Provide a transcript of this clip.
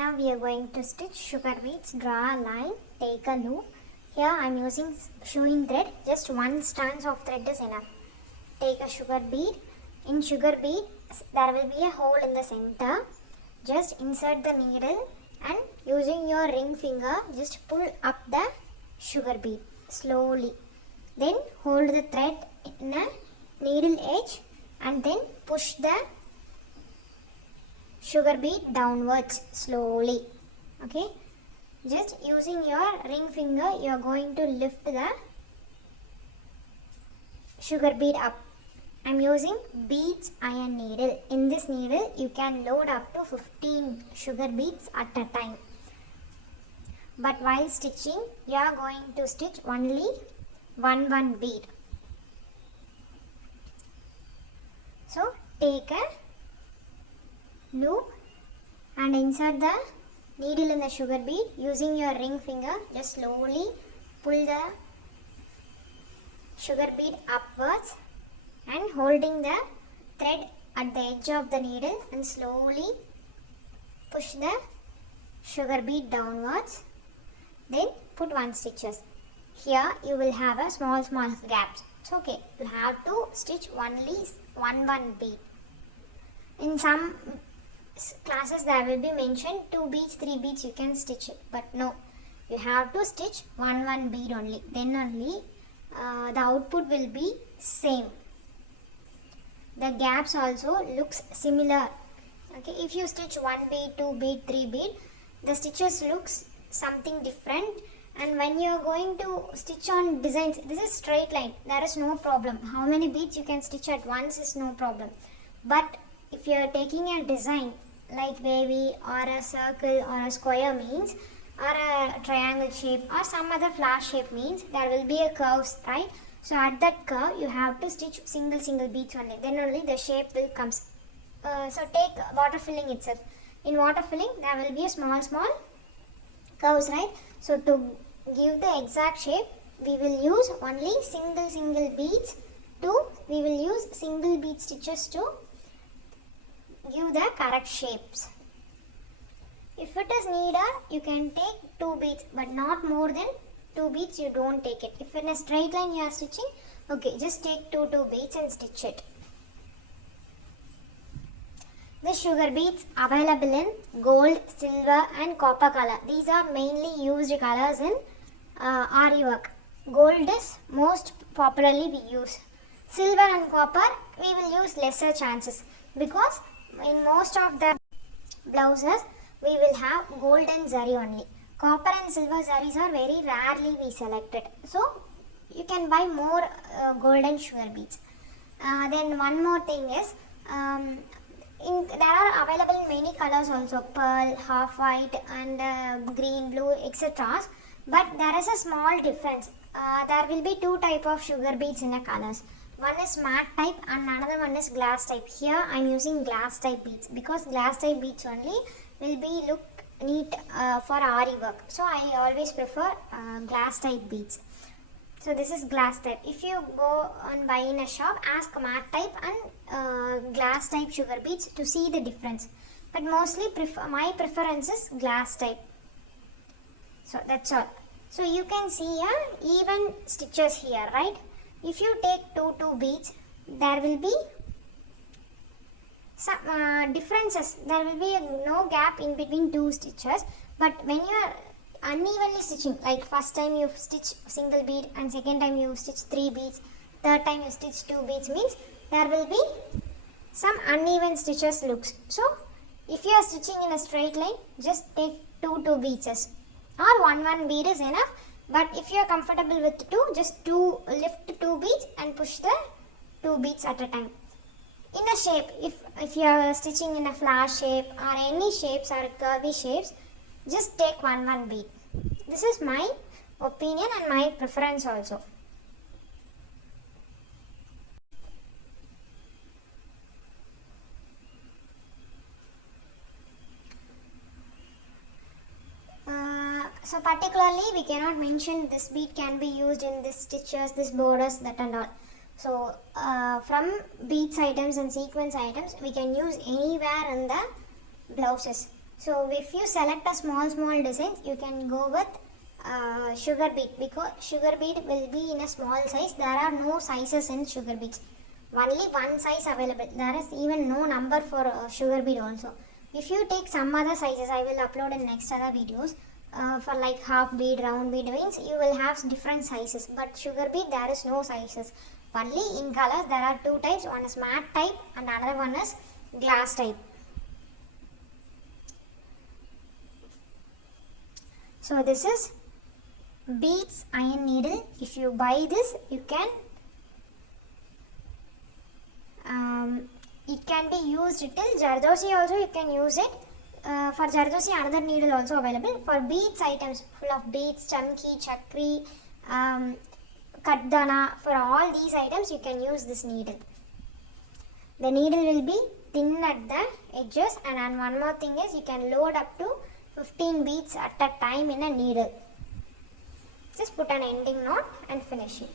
Now we are going to stitch sugar beads. Draw a line, take a loop. Here I am using sewing thread. Just one strands of thread is enough. Take a sugar bead. In sugar bead there will be a hole in the center. Just insert the needle and using your ring finger just pull up the sugar bead slowly. Then hold the thread in a needle edge and then push the sugar bead downwards slowly. Okay, just using your ring finger you are going to lift the sugar bead up. I am using beads iron needle. In this needle you can load up to 15 sugar beads at a time. But while stitching you are going to stitch only one bead. So take a loop and insert the needle in the sugar bead. Using your ring finger just slowly pull the sugar bead upwards and holding the thread at the edge of the needle and slowly push the sugar bead downwards. Then put one stitches. Here you will have a small gaps. It's okay. You have to stitch only one bead. In some classes there will be mentioned 2 beads, 3 beads you can stitch it. But no, you have to stitch one bead only. Then only the output will be same. The gaps also looks similar. Okay, if you stitch 1 bead, 2 bead, 3 bead, the stitches looks something different. And when you are going to stitch on designs, this is straight line, there is no problem. How many beads you can stitch at once is no problem. But if you are taking a design like wavy or a circle or a square means, or a triangle shape or some other flower shape means, there will be a curves, right? So at that curve you have to stitch single beads only, then only the shape will comes. So take water filling itself. In water filling there will be a small curves, right? So to give the exact shape we will use only single beads we will use single bead stitches to give the correct shapes. If it is needed you can take 2 beads, but not more than 2 beads you don't take it. If in a straight line you are stitching, okay, just take 2 beads and stitch it. The sugar beads available in gold, silver and copper color. These are mainly used colors in RU work. Gold is most popularly we use. Silver and copper we will use lesser chances, because in most of the blouses we will have gold and zari only. Copper and silver zaris are very rarely we selected. So you can buy more golden sugar beads. Then one more thing is, there are available in many colors also, pearl, half white and green, blue, etc. But there is a small difference. There will be 2 type of sugar beads in the colors. One is matte type and another one is glass type. Here I am using glass type beads, because glass type beads only will be look neat for RE work. So I always prefer glass type beads. So this is glass type. If you go and buy in a shop, ask matte type and glass type sugar beads to see the difference. But mostly my preference is glass type. So that's all. So you can see even stitches here, right? If you take 2 beads, there will be some differences. There will be no gap in between 2 stitches. But when you are unevenly stitching, like first time you stitch single bead and second time you stitch 3 beads, third time you stitch 2 beads, means there will be some uneven stitches looks. So if you are stitching in a straight line, just take 2 beads or one bead is enough. But if you are comfortable with 2, just lift 2 beads and push the 2 beads at a time. In a shape, if you are stitching in a flower shape or any shapes or curvy shapes, just take one bead. This is my opinion and my preference also. So particularly we cannot mention this bead can be used in this stitches, this borders, that and all. So from beads items and sequence items we can use anywhere in the blouses. So if you select a small design, you can go with sugar bead, because sugar bead will be in a small size. There are no sizes in sugar beads, only one size available. There is even no number for sugar bead also. If you take some other sizes, I will upload in next other videos. For like half bead, round bead means you will have different sizes, but sugar bead there is no sizes. Only in colors there are two types, one is matte type and another one is glass type. So this is beads iron needle. If you buy this, you can it can be used till Jardosi also you can use it. For Jardosi another needle also available. For beads items full of beads, chamki, chakri, kaddana, for all these items you can use this needle. The needle will be thin at the edges, and one more thing is you can load up to 15 beads at a time in a needle. Just put an ending knot and finish it.